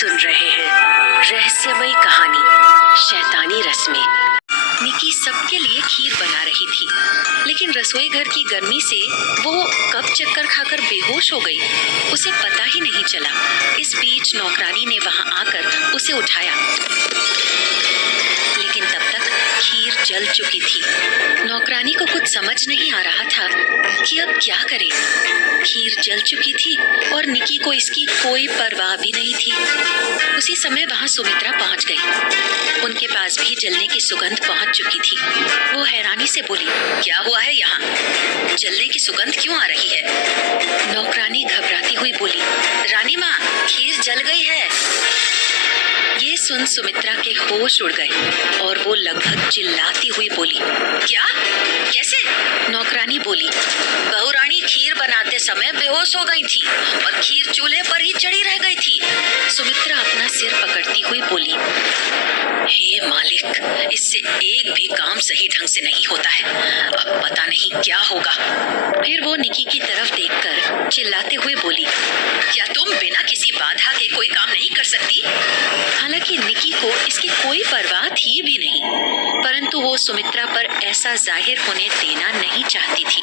सुन रहे हैं रहस्यमयी कहानी शैतानी रस्में। निकी सबके लिए खीर बना रही थी, लेकिन रसोई घर की गर्मी से वो कब चक्कर खाकर बेहोश हो गई, उसे पता ही नहीं चला। इस बीच नौकरानी ने वहां आकर उसे उठाया, लेकिन तब तक खीर जल चुकी थी। नौकरानी को कुछ समझ नहीं आ रहा था कि अब क्या करे। खीर जल चुकी थी और निकी को इसकी कोई परवाह भी नहीं थी। उसी समय वहां सुमित्रा पहुंच गई। उनके पास भी जलने की सुगंध पहुंच चुकी थी। वो हैरानी से बोली, क्या हुआ है यहाँ? जलने की सुगंध क्यों आ रही है? नौकरानी घबराती हुई बोली, रानी माँ, खीर जल गई है। ये सुन सुमित्रा के होश उड़ गए और वो लगभग चिल्लाती हुई बोली, क्या? कैसे? नौकरानी बोली, बहू रानी खीर बनाते समय बेहोश हो गई थी और खीर चूल्हे पर ही चढ़ी रह गई थी। सुमित्रा अपना सिर पकड़ती हुई बोली, हे मालिक, इससे एक भी काम सही ढंग से नहीं होता है। अब पता नहीं क्या होगा। फिर वो निकी की तरफ देखकर चिल्लाते हुए बोली, क्या तुम बिना किसी बाधा के कोई काम नहीं कर सकती? हालांकि निकी को इसकी कोई परवाह थी भी नहीं, परंतु वो सुमित्रा पर ऐसा जाहिर होने देना नहीं चाहती थी।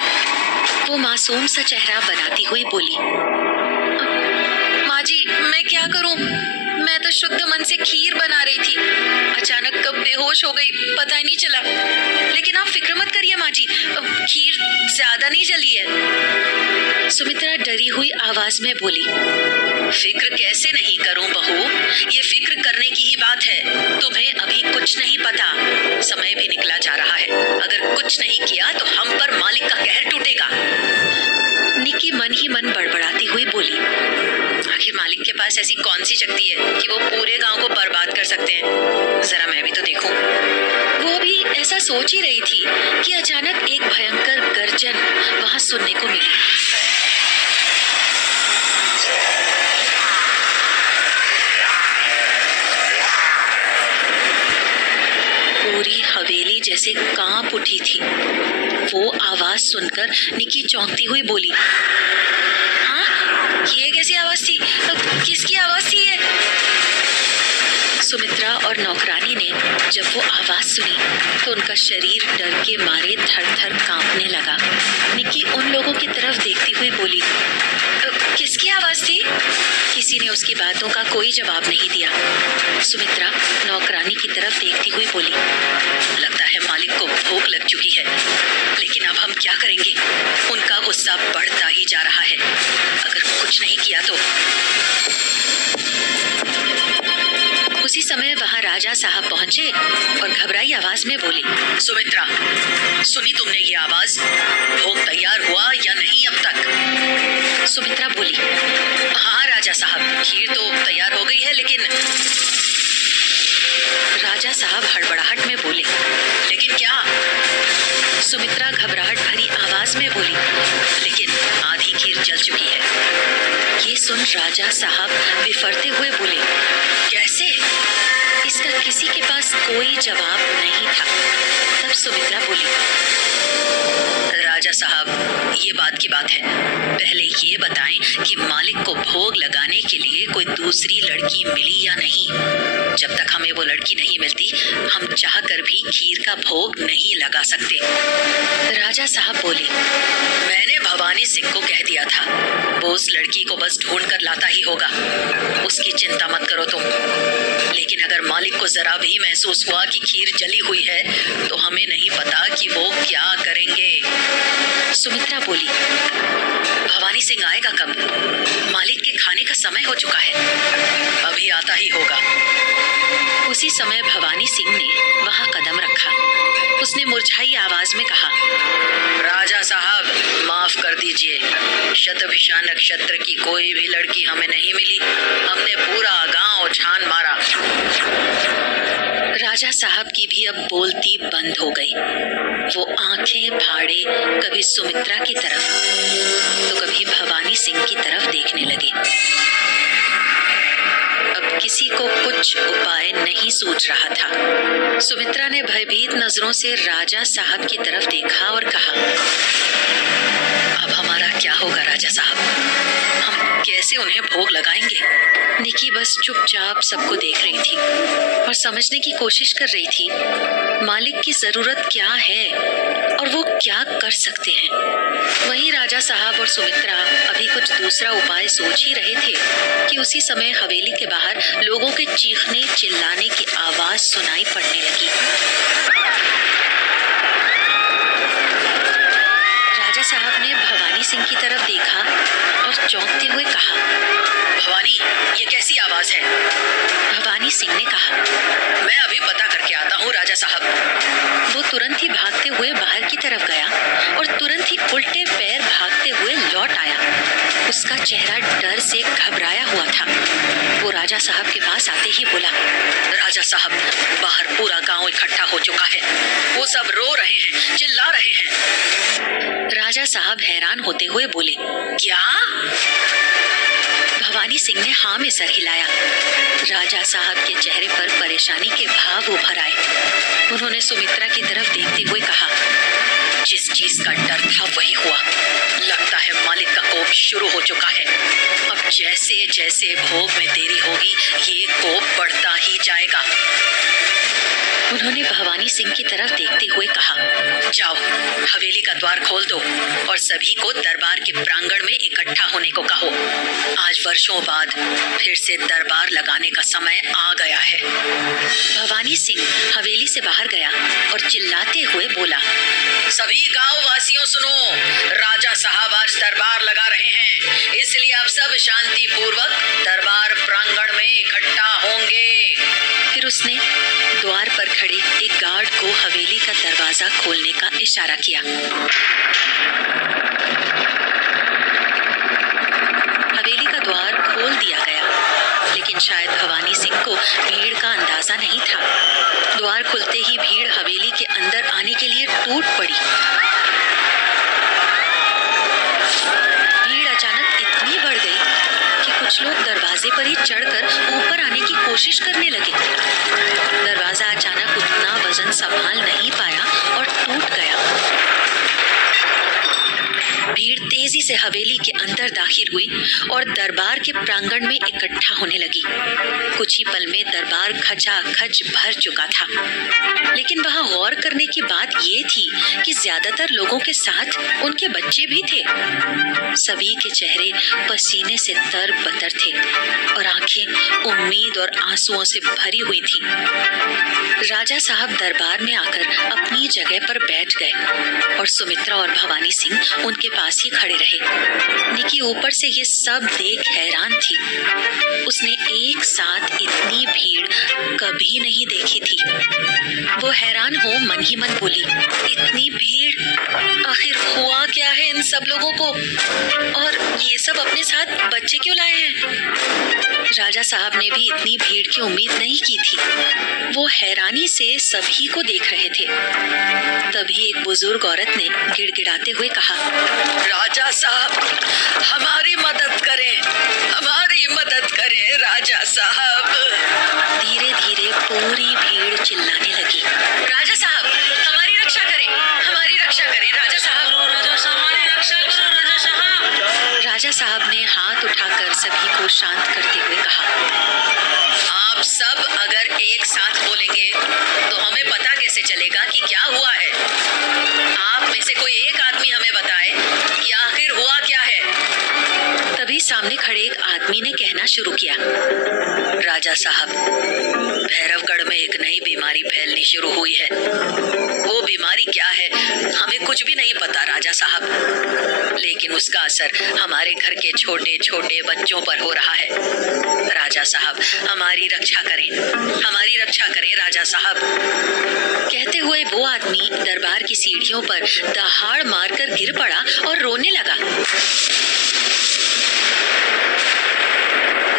वो मासूम सा चेहरा बनाती हुई बोली, माँ जी, मैं क्या करूं? मैं तो शुद्ध मन से खीर बना रही थी, अचानक कब बेहोश हो गई पता ही नहीं चला। लेकिन आप फिक्र मत करिए माँ जी, खीर ज्यादा नहीं जली है। सुमित्रा डरी हुई आवाज में बोली, फिक्र कैसे नहीं करूं बहू, ये फिक्र करने की ही बात है। तुम्हें अभी कुछ नहीं पता, समय भी निकला जा रहा है। अगर कुछ नहीं किया तो हम पर मालिक का कहर टूटेगा। निकी मन ही मन बड़बड़ाती हुई बोली, आखिर मालिक के पास ऐसी कौन सी शक्ति है कि वो पूरे गांव को बर्बाद कर सकते हैं? जरा मैं भी तो देखूं। वो भी ऐसा सोच ही रही थी कि अचानक एक भयंकर गर्जन वहां सुनने को मिली। पूरी हवेली जैसे कांप उठी थी। वो आवाज सुनकर निकी चौंकती हुई बोली, हाँ, ये कैसी आवाज थी? किसकी आवाज थी ये? सुमित्रा और नौकरानी ने जब वो आवाज सुनी तो उनका शरीर डर के मारे थर-थर कांपने लगा। निकी उन लोगों की तरफ देखती हुई बोली, किसकी आवाज थी? किसी ने उसकी बातों का कोई जवाब नहीं दिया। सुमित्रा नौकरानी की तरफ देखती हुई बोली, लगता है मालिक को भूख लग चुकी है, लेकिन अब हम क्या करेंगे? उनका गुस्सा बढ़ता ही जा रहा है। अगर कुछ नहीं किया तो। उसी समय वहां राजा साहब पहुंचे और घबराई आवाज में बोले, सुमित्रा, सुनी तुमने ये आवाज? भोग तैयार हुआ या नहीं अब तक? सुमित्रा बोली, हाँ राजा साहब, खीर तो तैयार हो गई है, लेकिन राजा साहब हड़बड़ाहट में बोले, लेकिन क्या? सुमित्रा घबराहट भरी आवाज में बोली, लेकिन आधी खीर जल चुकी है। ये सुन राजा साहब बिफरते हुए बोले, कैसे? इसका किसी के पास कोई जवाब नहीं था। तब सुमित्रा बोली, राजा साहब, ये बात की बात है। पहले ये बताएं कि मालिक को भोग लगाने के लिए कोई दूसरी लड़की मिली या नहीं? जब तक हमें वो लड़की नहीं मिलती, हम चाहकर भी खीर का भोग नहीं लगा सकते। राजा साहब बोले, मैंने भवानी सिंह को कह दिया था, वो उस लड़की को बस ढूंढ कर लाता ही होगा। उसकी चिंता मत करो तुम। लेकिन अगर मालिक को जरा भी महसूस हुआ कि खीर जली हुई है, तो हमें नहीं पता कि वो क्या करेंगे। सुमित्रा बोली, भवानी सिंह आएगा कब? मालिक के खाने का समय हो चुका है, अभी आता ही होगा। उसी समय भवानी सिंह ने वहां कदम रखा। उसने मुरझाई आवाज में कहा, राजा साहब, माफ कर दीजिए, शतभिषा नक्षत्र की कोई भी लड़की हमें नहीं मिली। हमने पूरा गांव छान मारा। राजा साहब की भी अब बोलती बंद हो गई। वो आंखें फाड़े कभी सुमित्रा की तरफ तो कभी भवानी सिंह की तरफ देखने लगे। अब किसी को कुछ उपाय नहीं सूझ रहा था। सुमित्रा ने भयभीत नजरों से राजा साहब की तरफ देखा और कहा, अब हमारा क्या होगा राजा साहब? हम कैसे उन्हें भोग लगाएंगे? निकी बस चुपचाप सबको देख रही थी और समझने की कोशिश कर रही थी मालिक की जरूरत क्या है और वो क्या कर सकते हैं। वहीं राजा साहब और सुमित्रा अभी कुछ दूसरा उपाय सोच ही रहे थे कि उसी समय हवेली के बाहर लोगों के चीखने चिल्लाने की आवाज सुनाई पड़ने लगी। राजा साहब ने भवानी सिंह की तरफ देखा और चौंकते हुए कहा, भवानी, ये कैसी आवाज है? भवानी सिंह ने कहा, मैं अभी पता करके आता हूँ राजा साहब। वो तुरंत ही भागते हुए बाहर की तरफ गया और तुरंत ही उल्टे पैर भागते हुए लौट आया। उसका चेहरा डर से घबराया हुआ था। वो राजा साहब के पास आते ही बोला, राजा साहब, बाहर पूरा गांव इकट्ठा हो चुका है। वो सब रो रहे हैं, चिल्ला रहे हैं। राजा साहब हैरान होते हुए बोले, क्या? भवानी सिंह ने हाँ में सर हिलाया। राजा साहब के चेहरे पर परेशानी के भाव उभर आए। उन्होंने सुमित्रा की तरफ देखते हुए कहा, जिस चीज का डर था वही हुआ। लगता है मालिक का कोप शुरू हो चुका है। अब जैसे जैसे भोग में देरी होगी, ये कोप बढ़ता ही जाएगा। उन्होंने भवानी सिंह की तरफ देखते हुए कहा, जाओ, हवेली का द्वार खोल दो और सभी को दरबार के प्रांगण में इकट्ठा होने को कहो। आज वर्षों बाद फिर से दरबार लगाने का समय आ गया है। भवानी सिंह हवेली से बाहर गया और चिल्लाते हुए बोला, सभी गांव वासियों सुनो, राजा साहब आज दरबार लगा रहे हैं, इसलिए आप सब शांति पूर्वक दरबार प्रांगण में इकट्ठा होंगे। फिर उसने द्वार पर खड़े एक गार्ड को हवेली का दरवाजा खोलने का इशारा किया। हवेली का द्वार खोल दिया गया, लेकिन शायद भवानी सिंह को भीड़ का अंदाजा नहीं था। द्वार खुलते ही भीड़ हवेली के अंदर आने के लिए टूट पड़ी। भीड़ अचानक इतनी बढ़ गई कि कुछ लोग दरवाजे पर ही चढ़कर ऊपर आने की कोशिश करने लगे। दरवाजा अचानक उतना वजन संभाल नहीं पाया और टूट गया। भीड़ तेजी से हवेली के अंदर दाखिल हुई और दरबार के प्रांगण में इकट्ठा होने लगी। कुछ ही पल में दरबार खचाखच भर चुका था। लेकिन वहां गौर करने की बात ये थी कि ज्यादातर लोगों के साथ उनके बच्चे भी थे। सभी के चेहरे पसीने से तर-बतर थे और आंखें उम्मीद और आंसुओं से भरी हुई थी। राजा साहब दरबार में आकर अपनी जगह पर बैठ गए और सुमित्रा और भवानी सिंह उनके पास ही खड़े रहे। निकी ऊपर से ये सब देख हैरान थी। उसने एक साथ इतनी भीड़ कभी नहीं देखी थी। वो हैरान हो मन ही मन बोली, इतनी भीड़, आखिर हुआ क्या है इन सब लोगों को? और ये सब अपने साथ बच्चे क्यों लाए हैं? राजा साहब ने भी इतनी भीड़ की उम्मीद नहीं की थी। वो हैरानी से सभी को देख रहे थे। तभी एक बुजुर्ग औरत ने गिड़गिड़ाते हुए कहा, राजा साहब, हमारी मदद करें, हमारी मदद करें राजा साहब। धीरे धीरे पूरी भीड़ चिल्लाने लगी, राजा साहब, हमारी रक्षा करें, हमारी रक्षा करें राजा साहब, हमारी रक्षा करो राजा साहब। राजा साहब ने हाथ उठाकर सभी को शांत करते हुए कहा, आप सब अगर एक साथ बोलेंगे तो हमें पता कैसे चलेगा कि क्या हुआ है? आप में से कोई एक आदमी हमें बताए कि आखिर हुआ क्या है। तभी सामने खड़े एक आदमी ने कहना शुरू किया, राजा साहब, भैरवगढ़ में एक नई बीमारी फैलनी शुरू हुई है। वो बीमारी क्या है हमें कुछ भी नहीं पता राजा साहब, लेकिन उसका असर हमारे घर के छोटे छोटे बच्चों पर हो रहा है। राजा साहब, हमारी रक्षा करें, हमारी रक्षा करें राजा साहब। कहते हुए वो आदमी दरबार की सीढ़ियों पर दहाड़ मारकर गिर पड़ा और रोने लगा।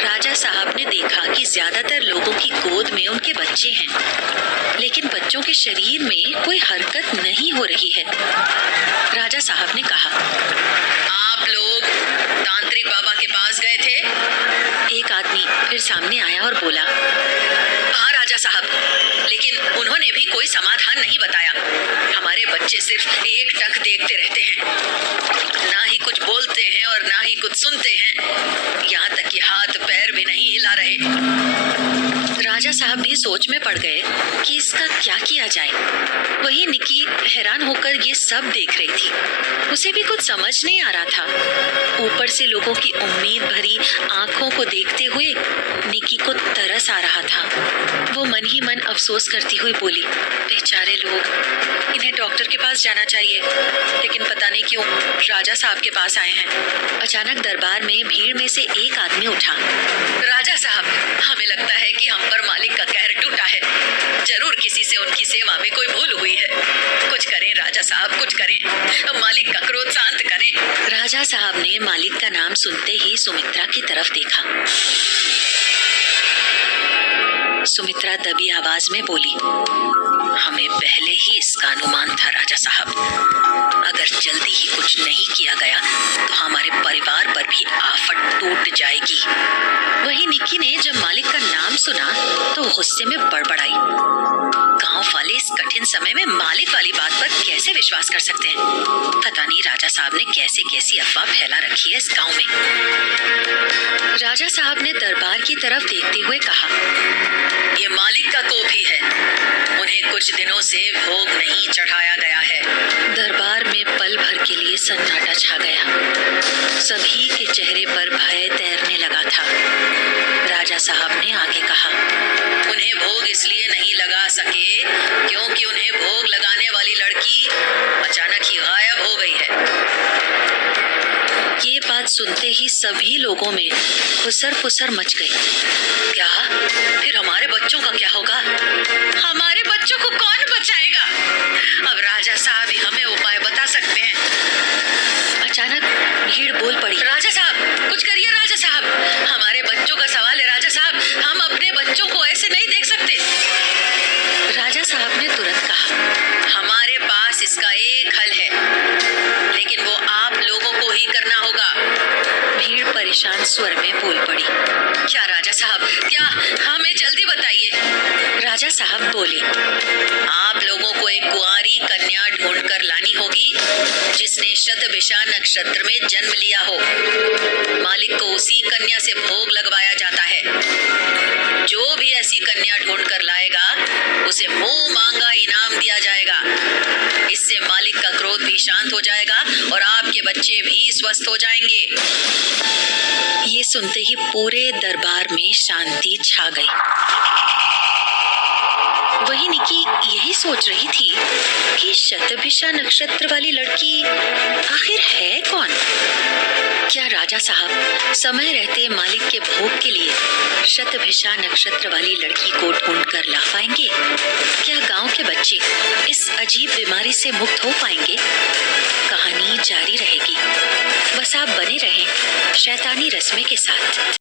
राजा साहब ने देखा कि ज्यादातर लोगों की गोद में उनके बच्चे हैं, लेकिन बच्चों के शरीर में कोई हरकत नहीं हो रही है। राजा साहब ने कहा, आप लोग तांत्रिक बाबा के पास गए थे? एक आदमी फिर सामने आया और बोला, हाँ राजा साहब, लेकिन उन्होंने भी कोई समाधान नहीं बताया। हमारे बच्चे सिर्फ एक टक देखते रहते हैं, ना ही कुछ बोलते हैं और ना ही कुछ सुनते हैं, यहाँ तक कि हाथ पैर भी नहीं हिला रहे। राजा साहब भी सोच में पड़ गए कि इसका क्या किया जाए। वही निकी हैरान होकर ये सब देख रही थी। उसे भी कुछ समझ नहीं आ रहा था। ऊपर से लोगों की उम्मीद भरी आंखों को देखते हुए निकी को तरस आ रहा था। वो मन ही मन अफसोस करती हुई बोली, बेचारे लोग, इन्हें डॉक्टर के पास जाना चाहिए, लेकिन पता नहीं क्यों राजा साहब के पास आए हैं। अचानक दरबार में भीड़ में से एक आदमी उठा। राजा साहब, हमें लगता है कि हम पर मालिक का कहर टूटा है। जरूर किसी से उनकी सेवा में कोई भूल हुई है। कुछ करें राजा साहब, कुछ करें, मालिक का क्रोध शांत करें। राजा साहब ने मालिक का नाम सुनते ही सुमित्रा की तरफ देखा। सुमित्रा दबी आवाज में बोली, हमें पहले ही इसका अनुमान था राजा साहब। अगर जल्दी ही कुछ नहीं किया गया तो हमारे परिवार पर भी आफत टूट जाएगी। वही निकी ने जब मालिक का नाम सुना तो गुस्से में बड़बड़ाई। गांव वाले इस कठिन समय में मालिक वाली बात पर कैसे विश्वास कर सकते हैं? पता नहीं राजा साहब ने कैसे कैसी अफवाह फैला रखी है इस गांव में। राजा साहब ने दरबार की तरफ देखते हुए कहा, ये मालिक का कोप ही है। उन्हें कुछ दिनों से भोग नहीं चढ़ाया गया है। दरबार में पल भर के लिए सन्नाटा छा गया। सभी के चेहरे पर भय तैरने लगा था। राजा साहब ने आगे कहा, उन्हें भोग इसलिए नहीं लगा सके क्योंकि उन्हें भोग लगाने वाली लड़की अचानक ही गायब हो गई है। ये बात सुनते ही सभी लोगों में खुसर-फुसर मच गई। क्या? फिर हमारे बच्चों का क्या होगा? हमारे बच्चों को कौन बचाएगा? अब राजा साहब ही हमें उपाय बता सकते हैं। अचानक भीड़ बोल पड़ी, राजा साहब, कुछ करिए राजा साहब, हमारे बच्चों का सवाल है राजा साहब, हम अपने बच्चों को ऐसे नहीं देख सकते। राजा साहब ने तुरंत कहा, हमारे पास इसका एक हल है, लेकिन वो आप लोगों को ही करना होगा। भीड़ परेशान स्वर में बोल पड़ी, क्या राजा साहब, क्या? हमें जल्दी बताइए। राजा साहब बोले, आप लोगों को एक कुंवारी कन्या ढूंढकर लानी होगी जिसने शतभिषा नक्षत्र में जन्म लिया हो। मालिक को उसी कन्या से भोग लगवाया जाता है। जो भी ऐसी कन्या ढूंढकर लाएगा उसे मुंह मांगा इनाम दिया जाएगा। इससे मालिक का क्रोध भी शांत हो जाएगा और आपके बच्चे भी स्वस्थ हो जाएंगे। ये सुनते ही पूरे दरबार में शांति छा गई। वही निकी यही सोच रही थी कि शतभिषा नक्षत्र वाली लड़की आखिर है कौन? क्या राजा साहब समय रहते मालिक के भोग के लिए शतभिषा नक्षत्र वाली लड़की को ढूंढ कर ला पाएंगे? क्या गांव के बच्चे इस अजीब बीमारी से मुक्त हो पाएंगे? कहानी जारी रहेगी। बस आप बने रहें शैतानी रस्मे के साथ।